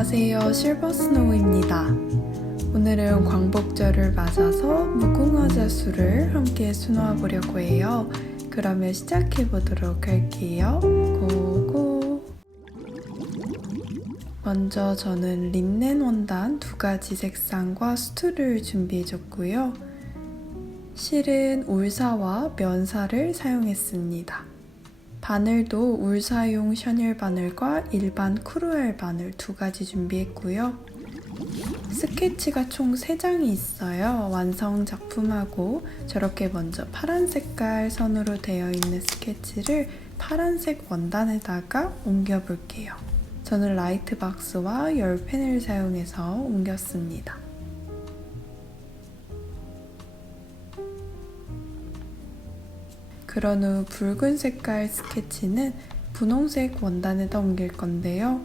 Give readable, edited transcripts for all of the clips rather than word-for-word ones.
안녕하세요, 실버스노우입니다. 오늘은 광복절을 맞아서 무궁화 자수를 함께 수놓아 보려고 해요. 그러면 시작해 보도록 할게요. 고고! 먼저 저는 린넨 원단 2가지 색상과 수트를 준비해 줬고요. 실은 울사와 면사를 사용했습니다. 바늘도 울사용 셔넬 바늘과 일반 크루엘 바늘 2가지 준비했고요. 스케치가 총 3장이 있어요. 완성 작품하고 저렇게 먼저 파란 색깔 선으로 되어 있는 스케치를 파란색 원단에다가 옮겨 볼게요. 저는 라이트 박스와 열펜을 사용해서 옮겼습니다. 그런 후 붉은 색깔 스케치는 분홍색 원단에다 옮길 건데요.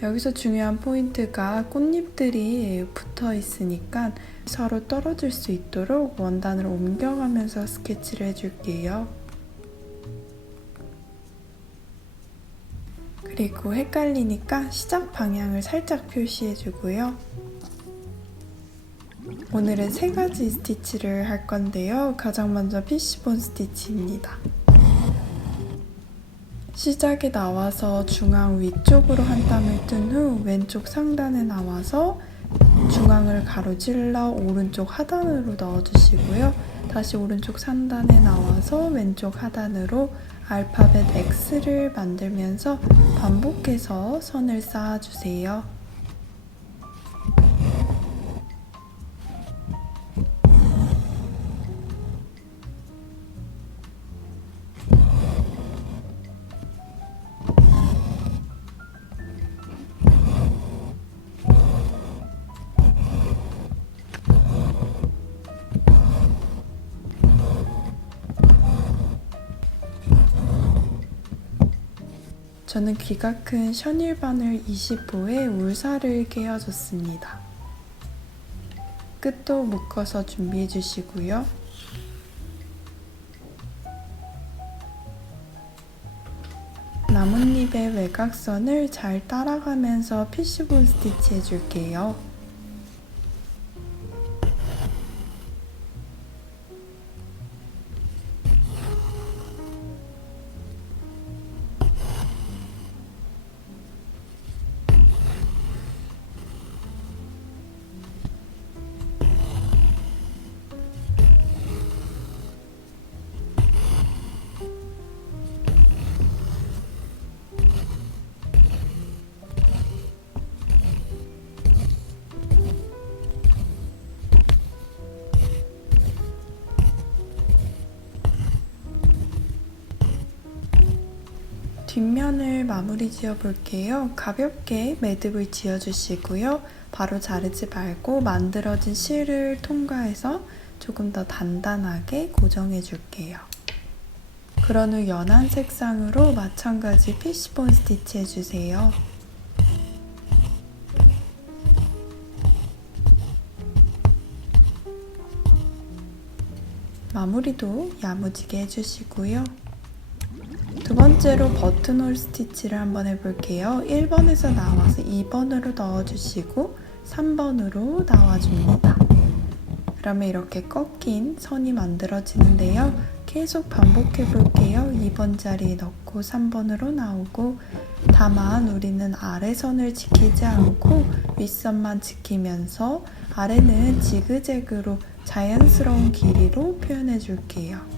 여기서 중요한 포인트가 꽃잎들이 붙어 있으니까 서로 떨어질 수 있도록 원단을 옮겨가면서 스케치를 해줄게요. 그리고 헷갈리니까 시작 방향을 살짝 표시해주고요. 오늘은 3가지 스티치를 할 건데요. 가장 먼저 피쉬본 스티치입니다. 시작에 나와서 중앙 위쪽으로 한 땀을 뜬 후 왼쪽 상단에 나와서 중앙을 가로질러 오른쪽 하단으로 넣어주시고요. 다시 오른쪽 상단에 나와서 왼쪽 하단으로 알파벳 X를 만들면서 반복해서 선을 쌓아주세요. 저는 귀가 큰 셔넬 바늘 20호에 울사를 끼워줬습니다. 끝도 묶어서 준비해 주시고요. 나뭇잎의 외곽선을 잘 따라가면서 피쉬본 스티치 해줄게요. 뒷면을 마무리 지어 볼게요. 가볍게 매듭을 지어주시고요. 바로 자르지 말고 만들어진 실을 통과해서 조금 더 단단하게 고정해 줄게요. 그런 후 연한 색상으로 마찬가지 피쉬본 스티치 해주세요. 마무리도 야무지게 해주시고요. 두 번째로 버튼홀 스티치를 한번 해볼게요. 1번에서 나와서 2번으로 넣어주시고 3번으로 나와줍니다. 그러면 이렇게 꺾인 선이 만들어지는데요. 계속 반복해 볼게요. 2번 자리에 넣고 3번으로 나오고, 다만 우리는 아래선을 지키지 않고 윗선만 지키면서 아래는 지그재그로 자연스러운 길이로 표현해 줄게요.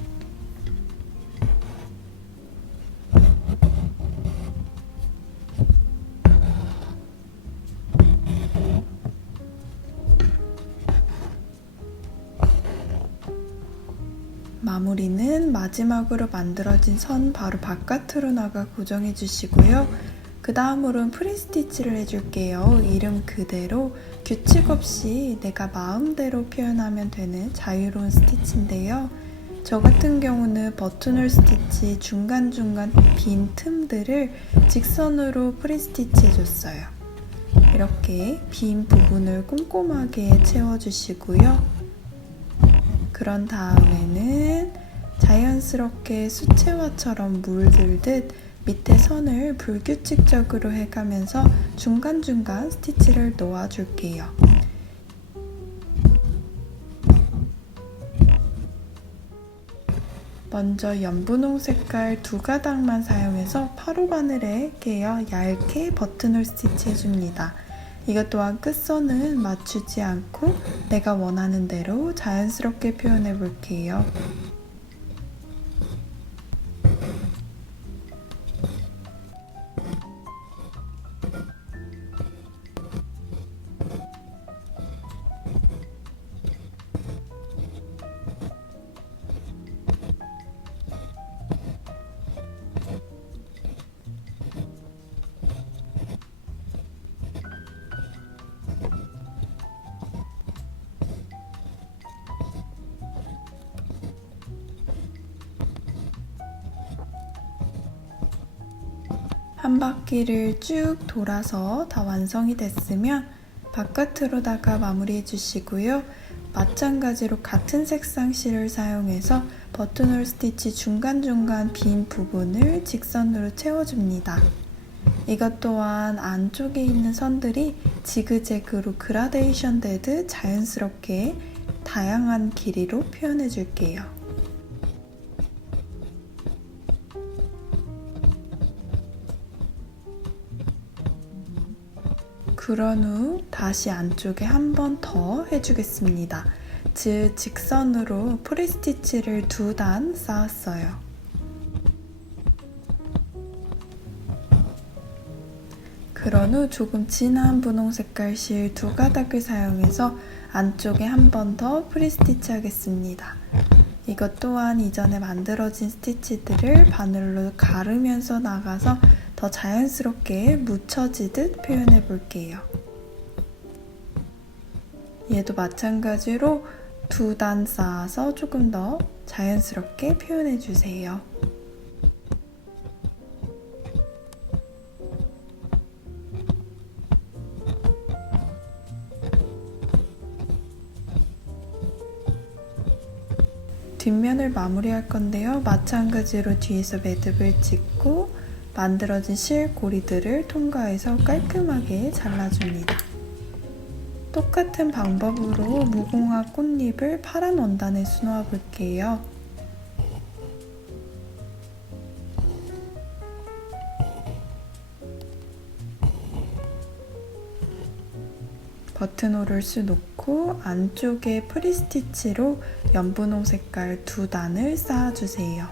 마무리는 마지막으로 만들어진 선 바로 바깥으로 나가 고정해 주시고요. 그 다음으로는 프리스티치를 해줄게요. 이름 그대로 규칙 없이 내가 마음대로 표현하면 되는 자유로운 스티치인데요. 저 같은 경우는 버튼홀 스티치 중간중간 빈 틈들을 직선으로 프리스티치 해줬어요. 이렇게 빈 부분을 꼼꼼하게 채워주시고요. 그런 다음에는 자연스럽게 수채화처럼 물들듯 밑에 선을 불규칙적으로 해가면서 중간중간 스티치를 놓아줄게요. 먼저 연분홍 색깔 2가닥만 사용해서 8호 바늘에 깨어 얇게 버튼홀 스티치 해줍니다. 이것 또한 끝선은 맞추지 않고 내가 원하는 대로 자연스럽게 표현해 볼게요. 한 바퀴를 쭉 돌아서 다 완성이 됐으면 바깥으로다가 마무리해 주시고요. 마찬가지로 같은 색상 실을 사용해서 버튼홀 스티치 중간중간 빈 부분을 직선으로 채워줍니다. 이것 또한 안쪽에 있는 선들이 지그재그로 그라데이션 되듯 자연스럽게 다양한 길이로 표현해 줄게요. 그런 후 다시 안쪽에 한 번 더 해주겠습니다. 즉 직선으로 프리스티치를 2단 쌓았어요. 그런 후 조금 진한 분홍 색깔 실 2가닥을 사용해서 안쪽에 한 번 더 프리스티치 하겠습니다. 이것 또한 이전에 만들어진 스티치들을 바늘로 가르면서 나가서 더 자연스럽게 묻혀지듯 표현해 볼게요. 얘도 마찬가지로 2단 쌓아서 조금 더 자연스럽게 표현해 주세요. 뒷면을 마무리할 건데요. 마찬가지로 뒤에서 매듭을 찍고 만들어진 실고리들을 통과해서 깔끔하게 잘라줍니다. 똑같은 방법으로 무궁화 꽃잎을 파란 원단에 수놓아 볼게요. 버튼홀을 쑤놓고 안쪽에 프리스티치로 연분홍 색깔 2단을 쌓아주세요.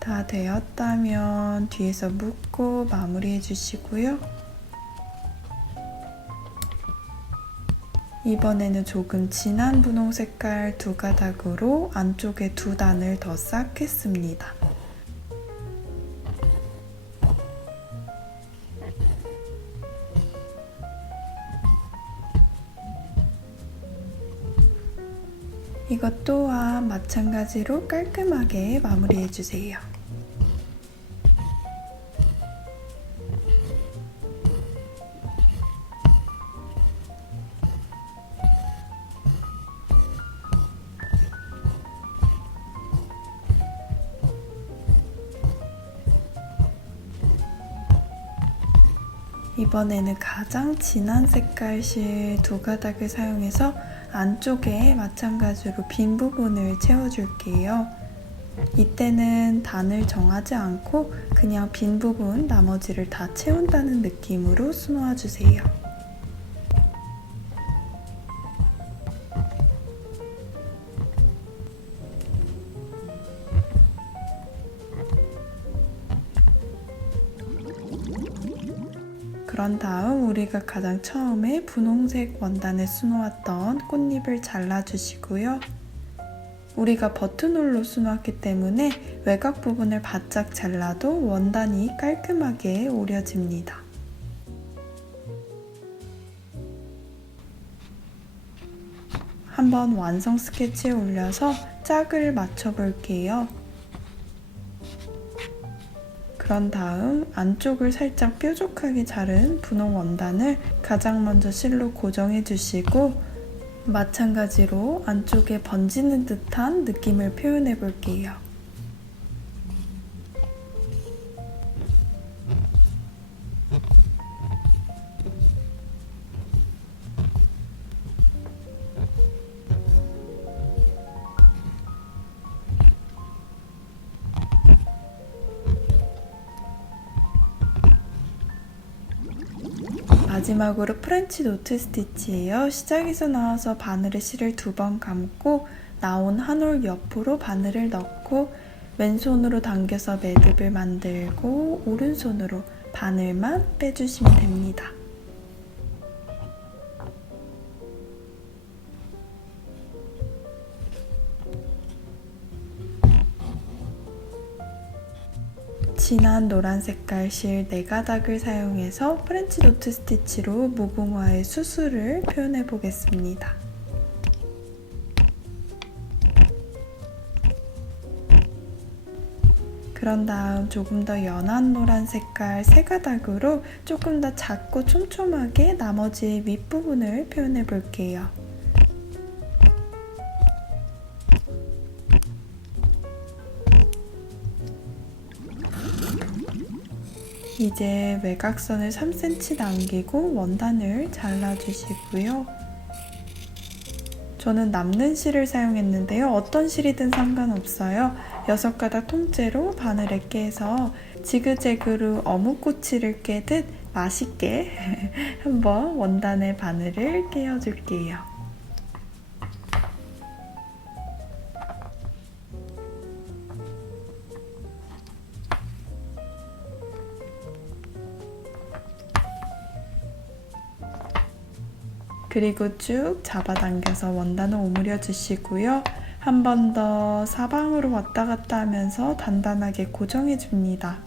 다 되었다면 뒤에서 묶고 마무리해 주시고요. 이번에는 조금 진한 분홍 색깔 2가닥으로 안쪽에 2단을 더 쌓겠습니다. 이것 또한 마찬가지로 깔끔하게 마무리해 주세요. 이번에는 가장 진한 색깔 실 2가닥을 사용해서 안쪽에 마찬가지로 빈 부분을 채워줄게요. 이때는 단을 정하지 않고 그냥 빈 부분 나머지를 다 채운다는 느낌으로 수놓아주세요. 그런 다음 우리가 가장 처음에 분홍색 원단에 수놓았던 꽃잎을 잘라주시고요. 우리가 버튼홀로 수놓았기 때문에 외곽 부분을 바짝 잘라도 원단이 깔끔하게 오려집니다. 한번 완성 스케치에 올려서 짝을 맞춰 볼게요. 그런 다음 안쪽을 살짝 뾰족하게 자른 분홍 원단을 가장 먼저 실로 고정해 주시고 마찬가지로 안쪽에 번지는 듯한 느낌을 표현해 볼게요. 마지막으로 프렌치 노트 스티치예요. 시작에서 나와서 바늘에 실을 2번 감고 나온 한 올 옆으로 바늘을 넣고 왼손으로 당겨서 매듭을 만들고 오른손으로 바늘만 빼주시면 됩니다. 진한 노란 색깔 실 4가닥을 사용해서 프렌치 노트 스티치로 무궁화의 수술을 표현해 보겠습니다. 그런 다음 조금 더 연한 노란 색깔 3가닥으로 조금 더 작고 촘촘하게 나머지 윗부분을 표현해 볼게요. 이제 외곽선을 3cm 남기고 원단을 잘라주시고요. 저는 남는 실을 사용했는데요. 어떤 실이든 상관없어요. 6가닥 통째로 바늘에 깨서 지그재그로 어묵꼬치를 깨듯 맛있게 한번 원단에 바늘을 깨어줄게요. 그리고 쭉 잡아당겨서 원단을 오므려 주시고요. 한 번 더 사방으로 왔다 갔다 하면서 단단하게 고정해 줍니다.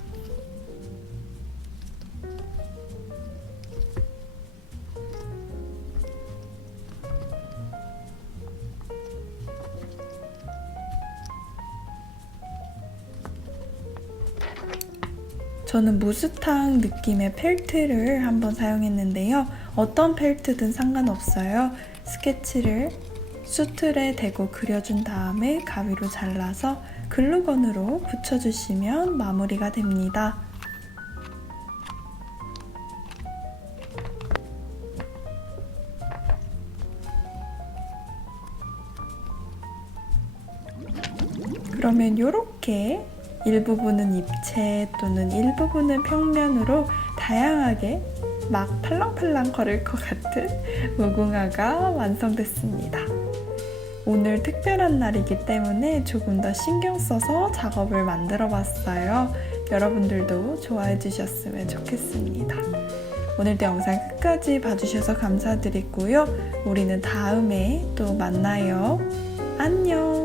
저는 무스탕 느낌의 펠트를 한번 사용했는데요. 어떤 펠트든 상관없어요. 스케치를 수틀에 대고 그려준 다음에 가위로 잘라서 글루건으로 붙여주시면 마무리가 됩니다. 그러면 이렇게 일부분은 입체 또는 일부분은 평면으로 다양하게 막 팔랑팔랑 거릴 것 같은 무궁화가 완성됐습니다. 오늘 특별한 날이기 때문에 조금 더 신경 써서 작업을 만들어 봤어요. 여러분들도 좋아해 주셨으면 좋겠습니다. 오늘도 영상 끝까지 봐주셔서 감사드리고요. 우리는 다음에 또 만나요. 안녕!